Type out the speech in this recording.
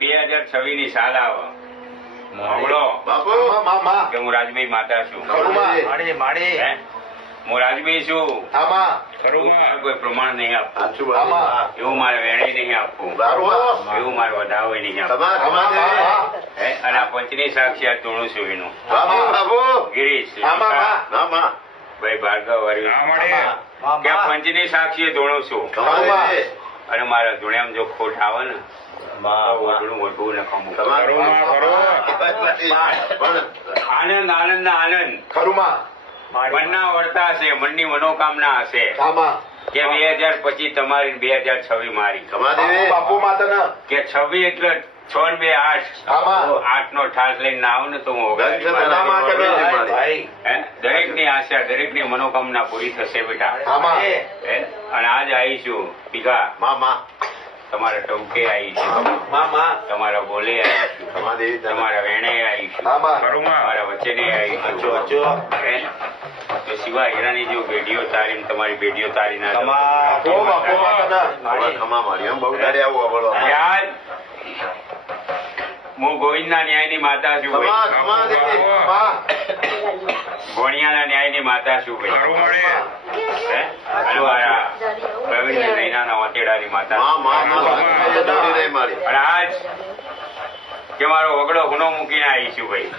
2026 ની સાલ આવે કે હું રાજભાઈ માતા છું. હે? હું રાજભાઈ છું. કોઈ પ્રમાણ નહીં આપવું, એવું મારે વેણી નહીં આપવું, એવું મારે વધાવો નહીં આપવું. હે? અને આ પંચની સાક્ષાત ધોણું છું એનું ગિરીશ ભાઈ ભાર્ગવ કે પંચની સાક્ષી ધોણું છું. અને મારા ધૂણ્યામાં જો ખોટ આવે ને મોટું નખમું. આનંદ આનંદ ના આનંદ મનના વર્તા હશે, મનની મનોકામના હશે કે 2025 તમારી 2026 મારી. કે 26 એટલે 6 ને 2 8 નો ઠાસ લઈને ના આવું ને તો હું દરેક ની આશા, દરેક ની મનોકામના પૂરી થશે બેટા. અને આજ આવીશું ભીખા તમારા ટોકે આવીશું, તમારા બોલે આવીશું, તમારા વેણે આવીશું, તમારા વચ્ચે આવીશું. તો સિવાય હીરાની જો ભેડીઓ તારી તમારી ભેડીઓ તારી ના હું ગોવિંદના ન્યાયની માતા છું, ગોણિયાના ન્યાયની માતા છું ભાઈ. અને મારા પ્રવીણ નૈનાના વાંટેડાની માતા. અને આજ કે મારો વગડો ગુનો મૂકીને આવીશું ભાઈ.